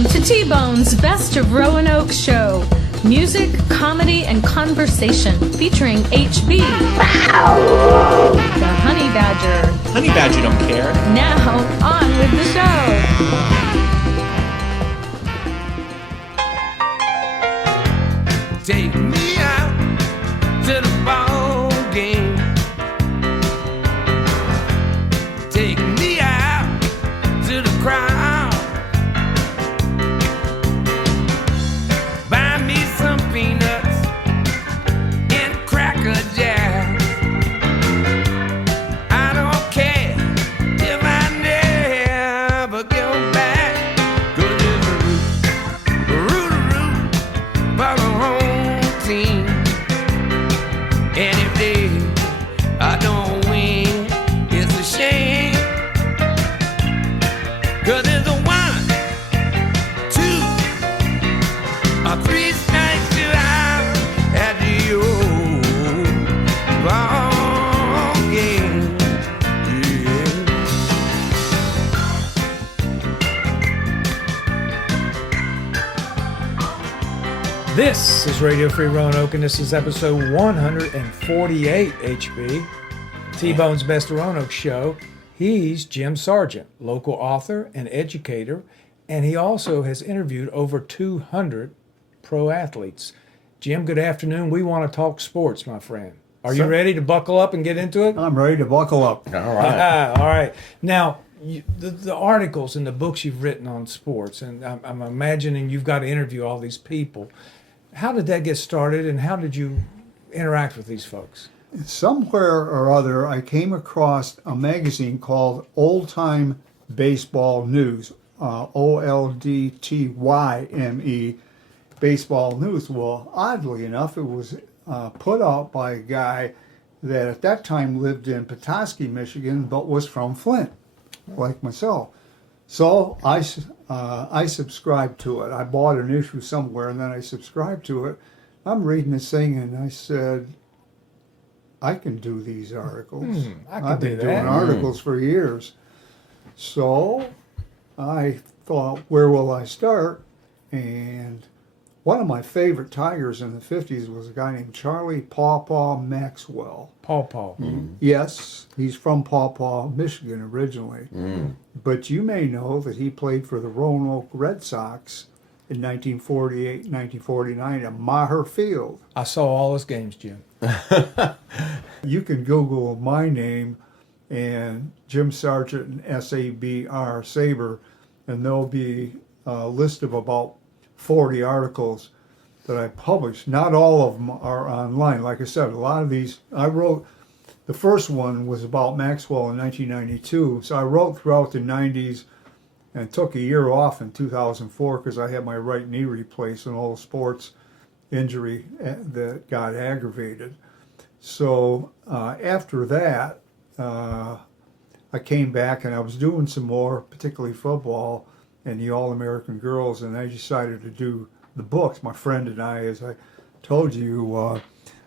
Welcome to T-Bone's Best of Roanoke show. Music, comedy, and conversation featuring HB. The Honey Badger. Honey Badger don't care. Now, on with the show. Take me out to the ball game. Take me out to the crowd. Buy me some peanuts and Cracker Jack. I don't care if I never get back. 'Cause there's a root for the home team. And if they don't win, it's a shame. 'Cause there's a 1, 2, or 3 strikes to out at the old ball game. Yeah. This is Radio Free Roanoke, and this is episode 148, HB. T-Bone's Best of Roanoke show. He's Jim Sargent, local author and educator, and he also has interviewed over 200 pro athletes. Jim, good afternoon. We want to talk sports, my friend. Are you ready to buckle up and get into it? I'm ready to buckle up. All right. All right. Now, the articles and the books you've written on sports, and I'm imagining you've got to interview all these people. How did that get started, and how did you interact with these folks? Somewhere or other, I came across a magazine called Old Time Baseball News, OLDTYME, Baseball News. Well, oddly enough, it was put out by a guy that at that time lived in Petoskey, Michigan, but was from Flint, like myself. So I subscribed to it. I bought an issue somewhere, and then I subscribed to it. I'm reading this thing, and I said, I can do these articles. I've been doing articles for years. So I thought, where will I start? And one of my favorite Tigers in the 50s was a guy named Charlie Pawpaw Maxwell. Pawpaw. Yes, he's from Pawpaw, Michigan originally. But you may know that he played for the Roanoke Red Sox in 1948, 1949 at Maher Field. I saw all his games, Jim. You can Google my name and Jim Sargent and SABR Saber, and there'll be a list of about 40 articles that I published. Not all of them are online. Like I said, a lot of these I wrote. The first one was about Maxwell in 1992, so I wrote throughout the 90s and took a year off in 2004 because I had my right knee replaced, an old sports injury that got aggravated. So after that, I came back and I was doing some more, particularly football and the All-American Girls, and I decided to do the books. My friend and I, as I told you,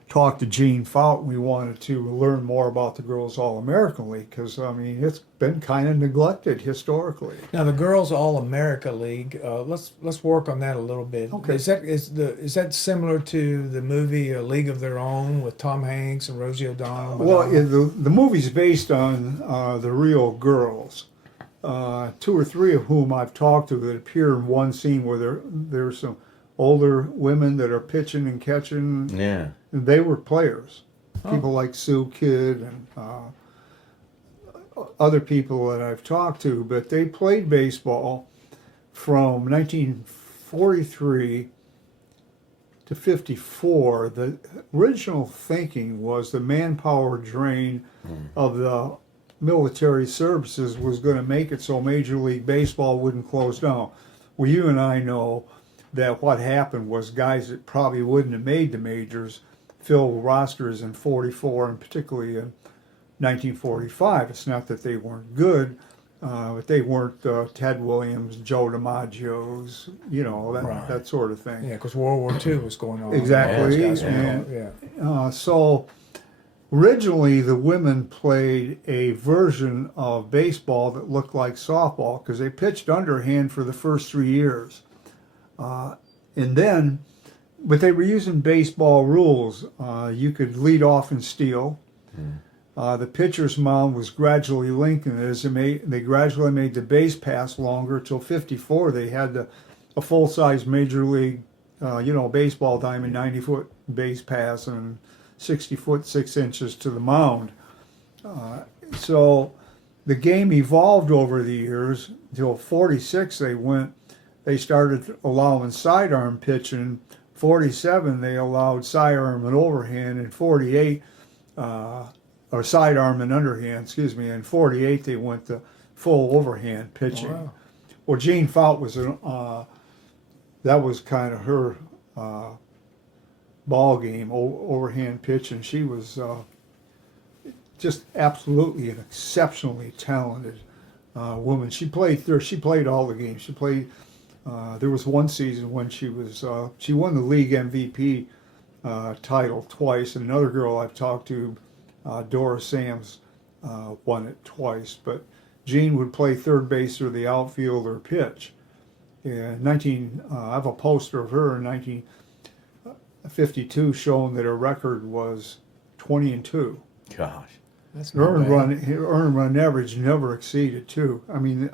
talked to Gene Fout. We wanted to learn more about the Girls All-American League because, I mean, it's been kind of neglected historically. Now, the Girls All-America League, let's work on that a little bit. Okay. Is that similar to the movie A League of Their Own with Tom Hanks and Rosie O'Donnell? Well, the movie's based on the real girls, 2 or 3 of whom I've talked to that appear in one scene where there's some older women that are pitching and catching. Yeah. And they were players. People like Sue Kidd and other people that I've talked to, but they played baseball from 1943 to 54. The original thinking was the manpower drain of the military services was going to make it so Major League Baseball wouldn't close down. Well, you and I know that what happened was guys that probably wouldn't have made the majors fill rosters in 44 and particularly in 1945. It's not that they weren't good, but they weren't Ted Williams, Joe DiMaggio's, that sort of thing. Yeah, because World War II was going on. Exactly. So Originally, the women played a version of baseball that looked like softball because they pitched underhand for the first 3 years. And then, but they were using baseball rules. You could lead off and steal. The pitcher's mound was gradually lengthened as they gradually made the base pass longer. Till 54, they had a full-size major league, baseball diamond, 90-foot base pass and 60 foot 6 inches to the mound. So the game evolved over the years. Till 46, they started allowing sidearm pitching. 47, they allowed sidearm and overhand. And 48, or sidearm and underhand, excuse me. And 48, they went to full overhand pitching. Wow. Well, Jean Fout was that was kind of her ball game, overhand pitch, and she was just absolutely an exceptionally talented woman. She played all the games. She played. There was one season when she won the league MVP title twice, and another girl I've talked to, Dora Sams, won it twice. But Jean would play third base or the outfield or pitch. In I have a poster of her in 1952 showing that her record was 20-2. Gosh, That's Her not bad. earned run average never exceeded 2. I mean,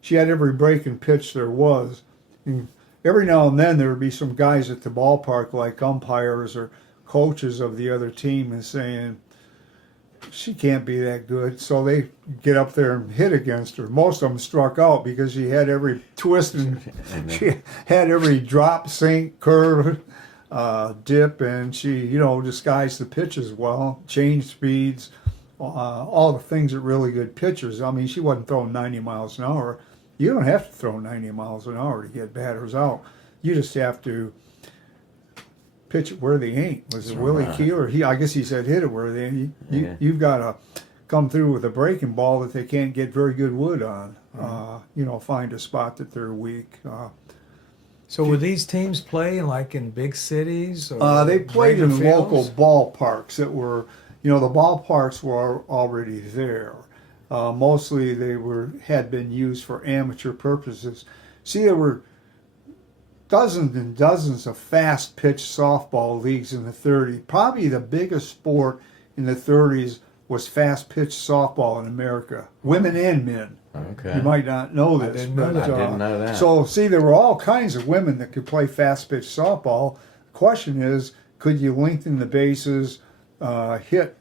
she had every break and pitch there was. And every now and then there would be some guys at the ballpark, like umpires or coaches of the other team, and saying, she can't be that good. So they get up there and hit against her. Most of them struck out because she had every twist and she had every drop, sink, curve, dip, and she, disguised the pitches well, changed speeds, all the things that really good pitchers. I mean, she wasn't throwing 90 miles an hour. You don't have to throw 90 miles an hour to get batters out. You just have to pitch it where they ain't. Was it Willie Keeler? I guess he said hit it where they ain't. You've got to come through with a breaking ball that they can't get very good wood on. Find a spot that they're weak. So were these teams playing like in big cities? Or They played in major fields? local ballparks that were, the ballparks were already there. Mostly they had been used for amateur purposes. See, there were dozens and dozens of fast pitch softball leagues in the 30s. Probably the biggest sport in the 30s was fast pitch softball in America, women and men. Okay. You might not know this. I didn't know that. So, see, there were all kinds of women that could play fast pitch softball. The question is, could you lengthen the bases, hit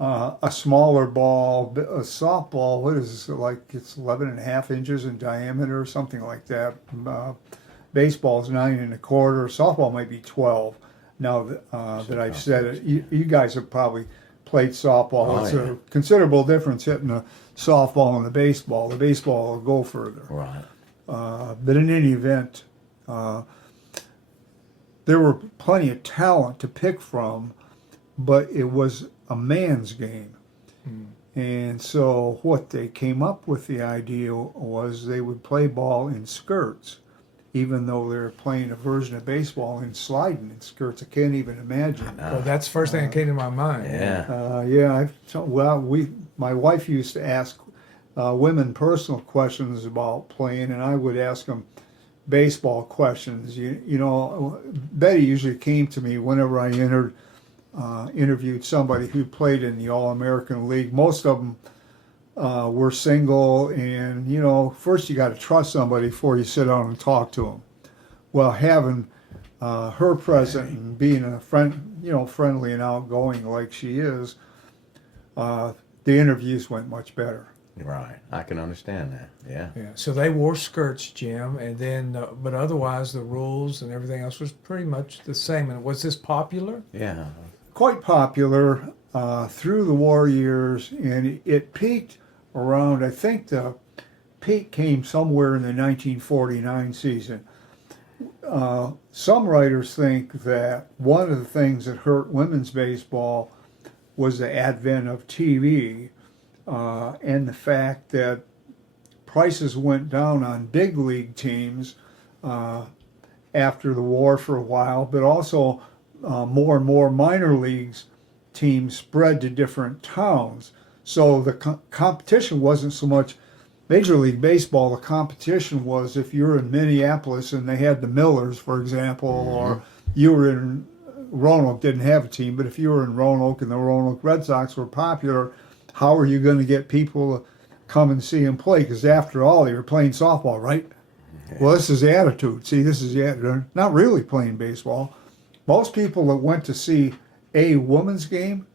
a smaller ball, a softball? What is it, like? It's 11.5 inches in diameter or something like that. Baseball's 9 1/4. Softball might be 12. Now that I've said it, you guys have probably played softball. It's a considerable difference hitting a softball and a baseball. The baseball will go further. Right. But in any event, there were plenty of talent to pick from, but it was a man's game. And so what they came up with the idea was they would play ball in skirts, even though they're playing a version of baseball in sliding in skirts. I can't even imagine. Well, that's the first thing that came to my mind. Yeah. My wife used to ask women personal questions about playing, and I would ask them baseball questions. Betty usually came to me whenever I interviewed somebody who played in the All-American League. Most of them were single, and first you got to trust somebody before you sit down and talk to them. Well, having her present and being a friend, friendly and outgoing like she is, the interviews went much better. Right. I can understand that. Yeah. Yeah. So they wore skirts, Jim, and then, but otherwise the rules and everything else was pretty much the same. And was this popular? Yeah. Quite popular through the war years, and it peaked around, I think the peak came somewhere in the 1949 season. Some writers think that one of the things that hurt women's baseball was the advent of TV and the fact that prices went down on big league teams after the war for a while, but also more and more minor leagues teams spread to different towns. So the competition wasn't so much Major League Baseball. The competition was if you're in Minneapolis and they had the Millers, for example, or you were in Roanoke, didn't have a team, but if you were in Roanoke and the Roanoke Red Sox were popular, how are you going to get people to come and see them play? Because after all, you're playing softball, right? Yeah. Well, this is the attitude. See, this is the attitude. They're not really playing baseball. Most people that went to see a women's game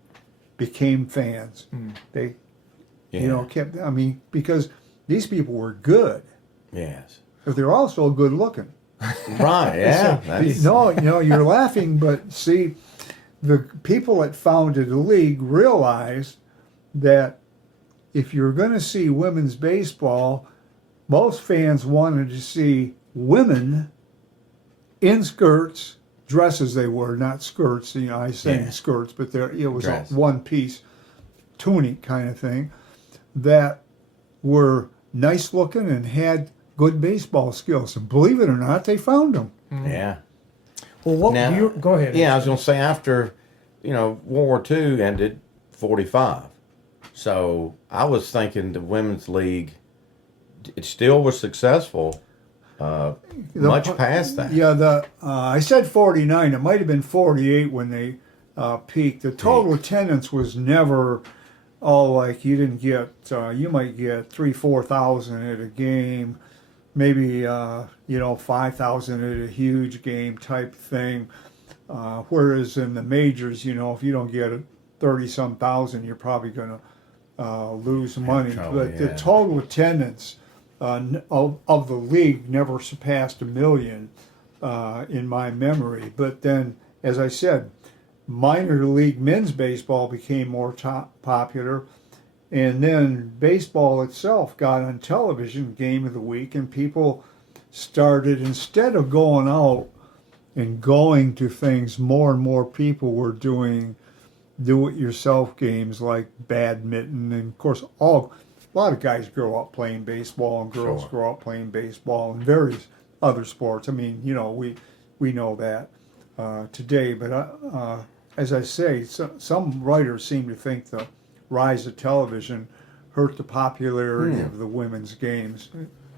became fans. They, kept, because these people were good. Yes. But they're also good looking. Right, yeah. No, you're laughing, but see, the people that founded the league realized that if you're going to see women's baseball, most fans wanted to see women in skirts, dresses they wore, not skirts. I say skirts, but it was a one-piece tunic kind of thing that were nice looking and had good baseball skills. And believe it or not, they found them. Yeah. Well, go ahead. Yeah, I was going to say after, World War II ended, 45. So I was thinking the Women's League, it still was successful much past that. Yeah, I said 49. It might have been 48 when they peaked. The total attendance was never... like you didn't get, you might get 3,000-4,000 at a game, maybe 5,000 at a huge game type thing. Whereas in the majors, if you don't get 30-some thousand, you're probably going to lose money. But the total attendance of the league never surpassed 1 million in my memory. But then, as I said, minor league men's baseball became more popular, and then baseball itself got on television, game of the week, and people started, instead of going out and going to things, more and more people were doing do-it-yourself games like badminton, and of course a lot of guys grow up playing baseball and girls grow up playing baseball and various other sports. We know that today, but as I say, some writers seem to think the rise of television hurt the popularity of the women's games.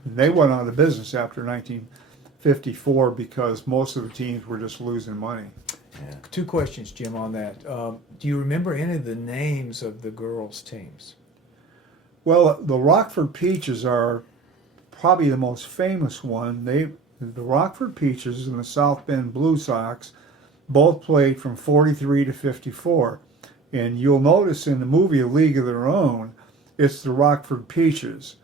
They went out of business after 1954 because most of the teams were just losing money. Yeah. 2 questions, Jim, on that. Do you remember any of the names of the girls' teams? Well, the Rockford Peaches are probably the most famous one. The Rockford Peaches and the South Bend Blue Sox both played from 43 to 54. And you'll notice in the movie A League of Their Own, it's the Rockford Peaches.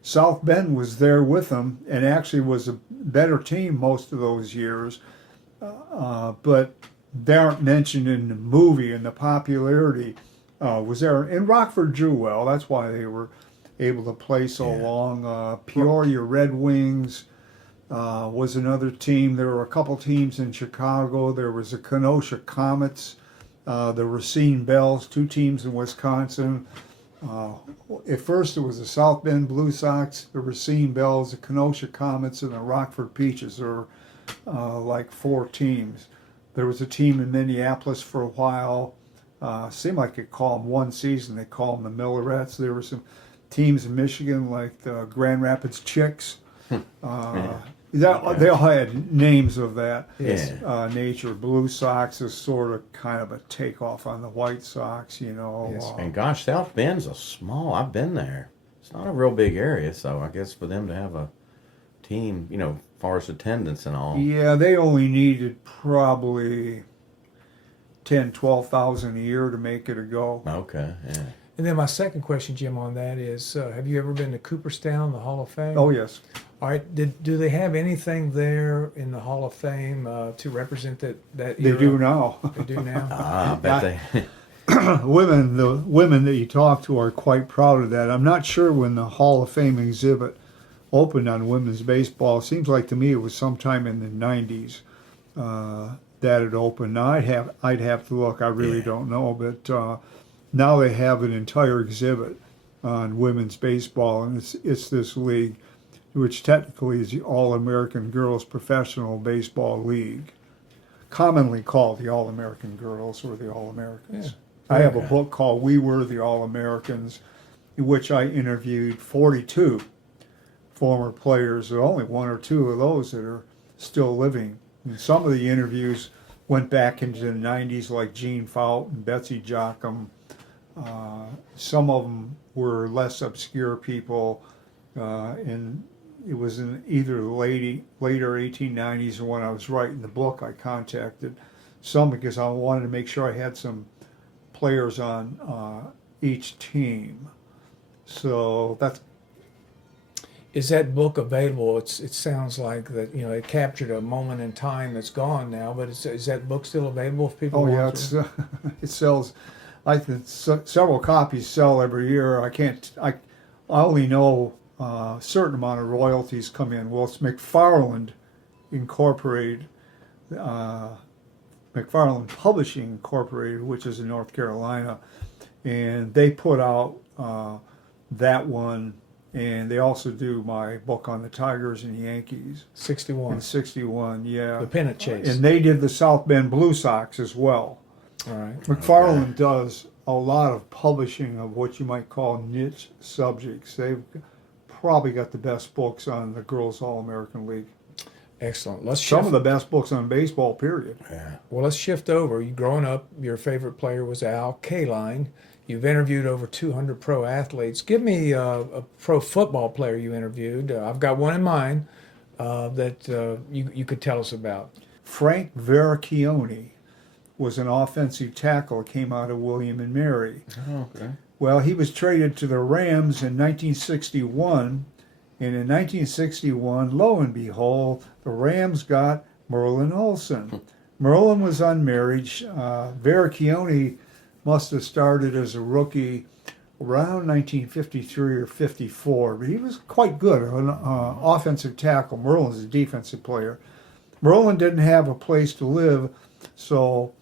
South Bend was there with them and actually was a better team most of those years. But they aren't mentioned in the movie, and the popularity was there. And Rockford drew well. That's why they were able to play so long. Peoria Red Wings was another team. There were a couple teams in Chicago. There was the Kenosha Comets, the Racine Bells, 2 teams in Wisconsin. At first it was the South Bend Blue Sox, the Racine Bells, the Kenosha Comets, and the Rockford Peaches. There were like 4 teams. There was a team in Minneapolis for a while. Seemed like they called them one season. They called them the Millerettes. There were some teams in Michigan like the Grand Rapids Chicks. They all had names of that nature. Blue Sox is sort of kind of a takeoff on the White Sox, Yes. And gosh, South Bend's I've been there. It's not a real big area, so I guess for them to have a team, as far as attendance and all. Yeah, they only needed probably 12,000 a year to make it a go. Okay, yeah. And then my second question, Jim, on that is, have you ever been to Cooperstown, the Hall of Fame? Oh, yes. All right. Do they have anything there in the Hall of Fame to represent that era? They do now. They do now? I bet they... The women that you talk to are quite proud of that. I'm not sure when the Hall of Fame exhibit opened on women's baseball. It seems like to me it was sometime in the 90s that it opened. Now I'd have to look. I really don't know, but now they have an entire exhibit on women's baseball, and it's this league, which technically is the All-American Girls Professional Baseball League, commonly called the All-American Girls or the All-Americans. I have a book called We Were the All-Americans, in which I interviewed 42 former players. There are only one or two of those that are still living. And some of the interviews went back into the 90s, like Gene Fout and Betsy Jochum. Some of them were less obscure people, and it was in either the later 1890s or when I was writing the book, I contacted some because I wanted to make sure I had some players on each team. So that's. Is that book available? It sounds like that, you know, it captured a moment in time that's gone now, but is that book still available if people Oh yeah, want to? it sells. I think several copies sell every year. I only know a certain amount of royalties come in. Well, it's McFarland Incorporated, McFarland Publishing Incorporated, which is in North Carolina, and they put out that one. And they also do my book on the Tigers and Yankees. 61. In 61, yeah. The Pennant Chase. And they did the South Bend Blue Sox as well. All right. McFarland does a lot of publishing of what you might call niche subjects. They've probably got the best books on the Girls All-American League. Excellent. Let's Some shift. of the best books on baseball, period. Yeah. Well, let's shift over. You growing up, your favorite player was Al Kaline. You've interviewed over 200 pro athletes. Give me a pro football player you interviewed. I've got one in mind that you could tell us about. Frank Veracchione was an offensive tackle that came out of William and Mary. Oh, okay. Well, he was traded to the Rams in 1961, and in 1961, lo and behold, the Rams got Merlin Olsen. Merlin was unmarried. Veracchione must have started as a rookie around 1953 or 54, but he was quite good, an offensive tackle. Merlin's a defensive player. Merlin didn't have a place to live, so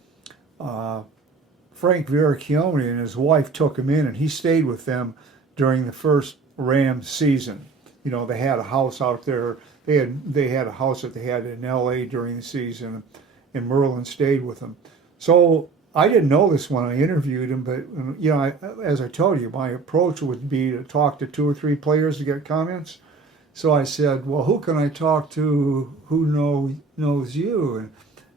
Frank Veracchione and his wife took him in, and he stayed with them during the first Rams season. You know, they had a house out there. They had a house that they had in L.A. during the season, and Merlin stayed with them. So I didn't know this when I interviewed him, but you know, as I told you, my approach would be to talk to 2 or 3 players to get comments. So I said, "Well, who can I talk to who knows you?" And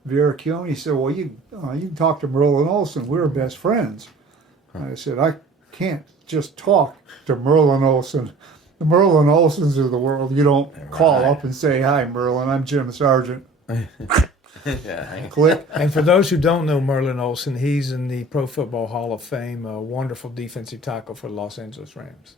Veracchione said, "Well, you can talk to Merlin Olsen. We're best friends." I said, "I can't just talk to Merlin Olsen. The Merlin Olsens of the world. You don't call up and say, 'Hi, Merlin. I'm Jim Sargent.'" Yeah. Click. And for those who don't know Merlin Olsen, he's in the Pro Football Hall of Fame, a wonderful defensive tackle for the Los Angeles Rams.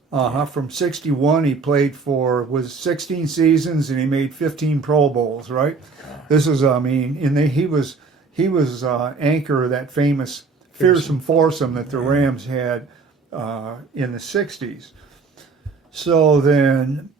From 61, he played was 16 seasons, and he made 15 Pro Bowls. Right. This is, I mean, he was anchor of that famous fearsome foursome that the Rams had in the 60s. So then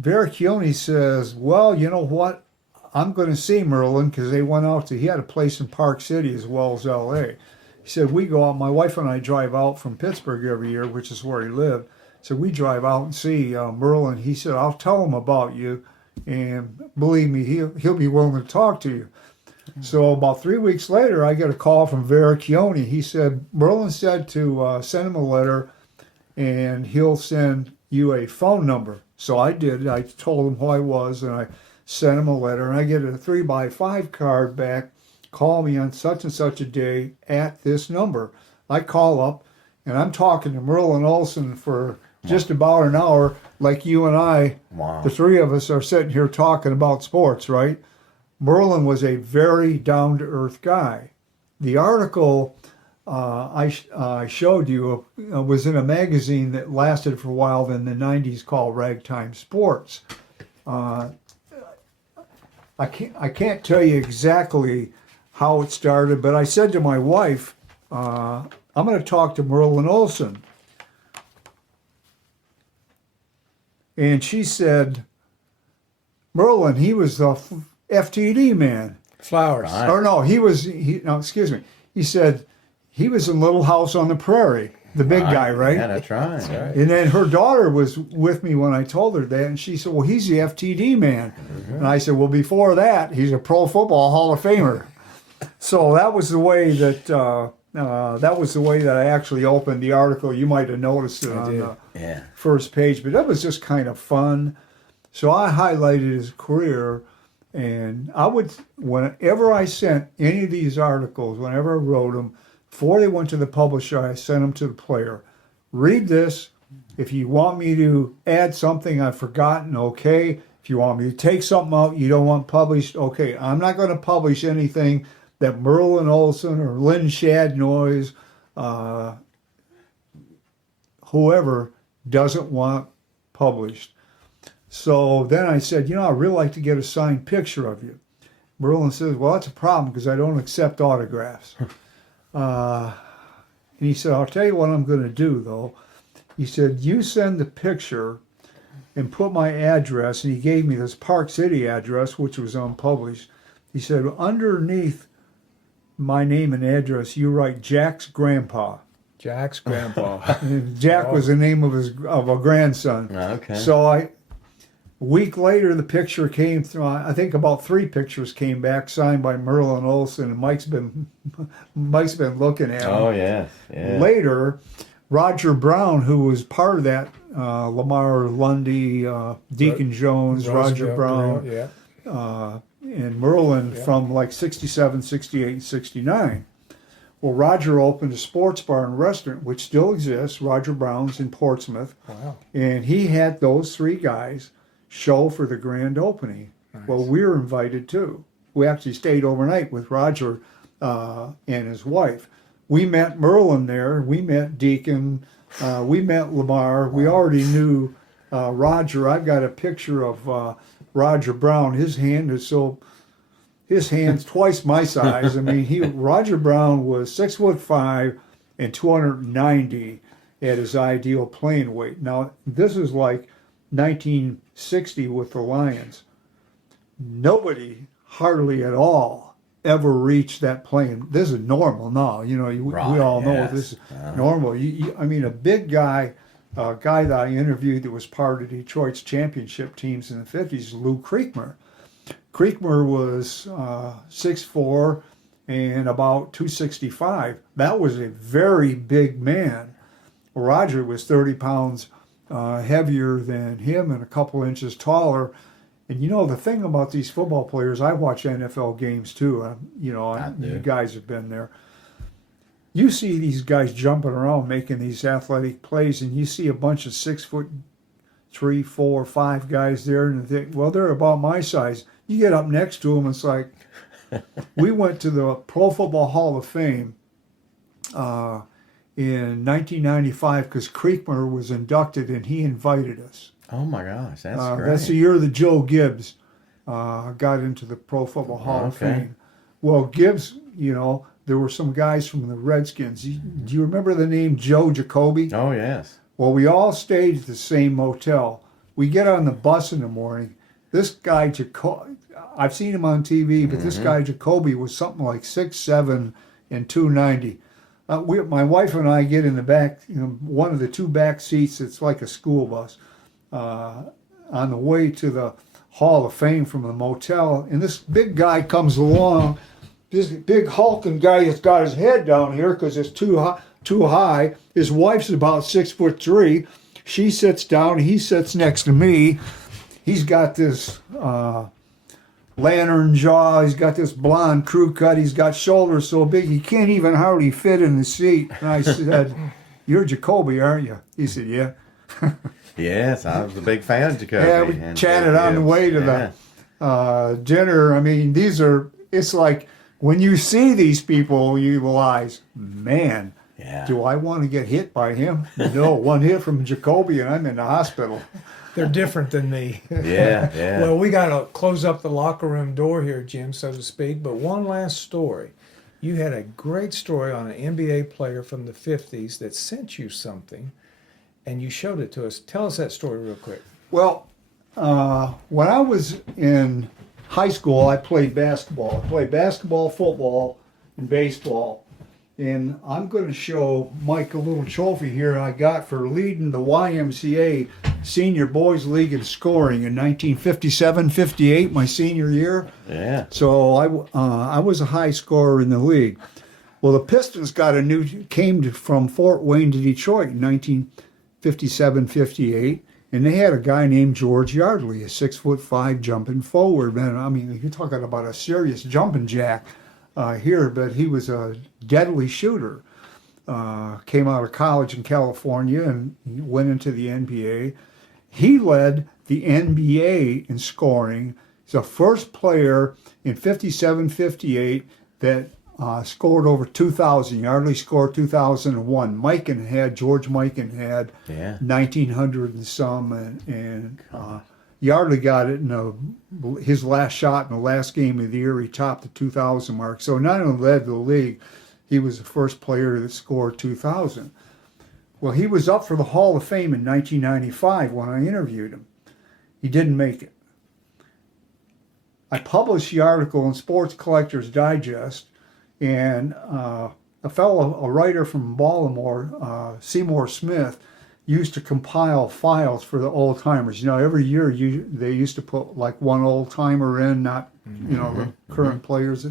Veracchione says, "Well, you know what? I'm going to see Merlin," because they went out he had a place in Park City as well as L.A. He said, "We go out, my wife and I drive out from Pittsburgh every year," which is where he lived. So we drive out and see Merlin. He said, "I'll tell him about you, and believe me, he'll be willing to talk to you." So about 3 weeks later, I get a call from Veracchione. He said, "Merlin said to send him a letter, and he'll send you a phone number." So I did. I told him who I was, and I sent him a letter, and I get a 3x5 card back. "Call me on such and such a day at this number." I call up, and I'm talking to Merlin Olsen for just about an hour, like you and I. Wow. The three of us are sitting here talking about sports, right? Merlin was a very down-to-earth guy. The article I showed you was in a magazine that lasted for a while in the 90s called Ragtime Sports. I can't tell you exactly how it started, but I said to my wife, "I'm going to talk to Merlin Olsen." And she said, "Merlin, he was the FTD man." Flowers. Right. Or no, excuse me. He said he was in Little House on the Prairie, the big guy, right? Yeah, that's right. And then her daughter was with me when I told her that, and she said, "Well, he's the FTD man." And I said, "Well, before that, he's a Pro Football Hall of Famer." So that was the way that That was the way that I actually opened the article. You might have noticed it on the Yeah. first page, but that was just kind of fun. So I highlighted his career, and I would, whenever I sent any of these articles, whenever I wrote them, before they went to the publisher, I sent them to the player. Read this. If you want me to add something I've forgotten, okay. If you want me to take something out you don't want published, okay. I'm not going to publish anything that Merlin Olsen or Lynn Shadnoys, whoever, doesn't want published. So then I said, I'd really like to get a signed picture of you. Merlin says, well, that's a problem because I don't accept autographs. And he said, I'll tell you what I'm going to do, though. He said, you send the picture and put my address, and he gave me this Park City address, which was unpublished. He said, underneath my name and address, you write Jack's grandpa. Jack's grandpa. And Jack was the name of a grandson. Okay. So a week later, the picture came through. I think about 3 pictures came back, signed by Merlin Olsen, and Mike's been looking at them. Oh yeah. Yeah. Later, Roger Brown, who was part of that, Lamar Lundy, Deacon Jones, Roger Brown, and Merlin from like 67, 68, and 69. Well, Roger opened a sports bar and restaurant, which still exists, Roger Brown's in Portsmouth. Wow. And he had those 3 guys show for the grand opening. Nice. Well, we were invited too. We actually stayed overnight with Roger and his wife. We met Merlin there. We met Deacon. We met Lamar. We already knew Roger. I've got a picture of Roger Brown. His hand's twice my size. I mean, Roger Brown was 6'5" and 290 at his ideal playing weight. Now, this is like 1960 with the Lions. Nobody, hardly at all, ever reached that plane. This is normal now. We all know this is normal. I mean, a big guy, a guy that I interviewed that was part of Detroit's championship teams in the 50s, Lou Creekmer. Creekmer was 6'4" and about 265. That was a very big man. Roger was 30 pounds heavier than him and a couple inches taller. And the thing about these football players, I watch NFL games too. You guys have been there. You see these guys jumping around making these athletic plays, and you see a bunch of 6'3", 4, 5 guys there, and you think, well, they're about my size. You get up next to them, it's like, we went to the Pro Football Hall of Fame in 1995 because Creekmer was inducted, and he invited us. Oh my gosh, that's great. That's the year that Joe Gibbs got into the Pro Football Hall of Fame. Well, Gibbs, there were some guys from the Redskins. Do you remember the name Joe Jacoby? Oh, yes. Well, we all stayed at the same motel. We get on the bus in the morning. This guy, Jacoby, I've seen him on TV, but this guy Jacoby was something like 6'7" and 290. My wife and I get in the back, one of the 2 back seats. It's like a school bus. On the way to the Hall of Fame from the motel, and this big guy comes along, this big hulking guy that's got his head down here because it's too high. His wife's about 6'3". She sits down. He sits next to me. He's got this lantern jaw. He's got this blonde crew cut. He's got shoulders so big he can't even hardly fit in the seat. And I said, "You're Jacoby, aren't you?" He said, "Yeah." Yes, I was a big fan of Jacoby. Yeah, we chatted on the way to the dinner. I mean, it's like when you see these people, you realize, man, do I want to get hit by him? No, one hit from Jacoby and I'm in the hospital. They're different than me. Yeah, yeah. Well, we got to close up the locker room door here, Jim, so to speak. But one last story. You had a great story on an NBA player from the 50s that sent you something, and you showed it to us. Tell us that story real quick. Well, when I was in high school, I played basketball. I played basketball, football, and baseball. And I'm going to show Mike a little trophy here I got for leading the YMCA Senior Boys League in scoring in 1957-58, my senior year. Yeah. So I was a high scorer in the league. Well, the Pistons came from Fort Wayne to Detroit in 1957-58, and they had a guy named George Yardley, a 6'5" jumping forward. Man, I mean, you're talking about a serious jumping jack here, but he was a deadly shooter. Came out of college in California and went into the NBA. He led the NBA in scoring. He's the first player in 57-58 that scored over 2,000. Yardley scored 2,001. George Mikan had 1,900 and some, and Yardley got it in his last shot in the last game of the year. He topped the 2,000 mark. So not only led the league, he was the first player that scored 2,000. Well, he was up for the Hall of Fame in 1995 when I interviewed him. He didn't make it. I published the article in Sports Collectors Digest, and a writer from Baltimore, Seymour Smith, used to compile files for the old timers. You know, every year they used to put like one old timer in, not the current players,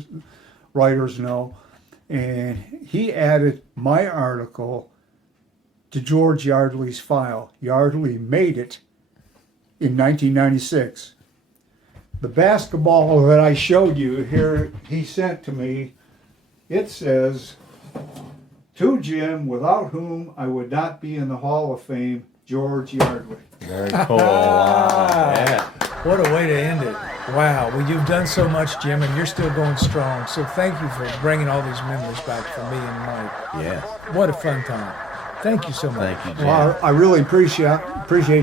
writers know. And he added my article to George Yardley's file. Yardley made it in 1996. The basketball that I showed you here, he sent to me, it says, "To Jim, without whom I would not be in the Hall of Fame, George Yardley." Very cool. Wow. Yeah. What a way to end it. Wow. Well, you've done so much, Jim, and you're still going strong. So thank you for bringing all these memories back for me and Mike. Yes. What a fun time. Thank you so much. Thank you, Jim. Well, I really appreciate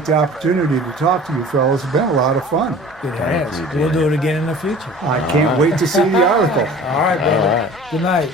the opportunity to talk to you fellas. It's been a lot of fun. It has. you, Jim. We'll do it again in the future. I can't wait to see the article. All right, brother. All right. Good night.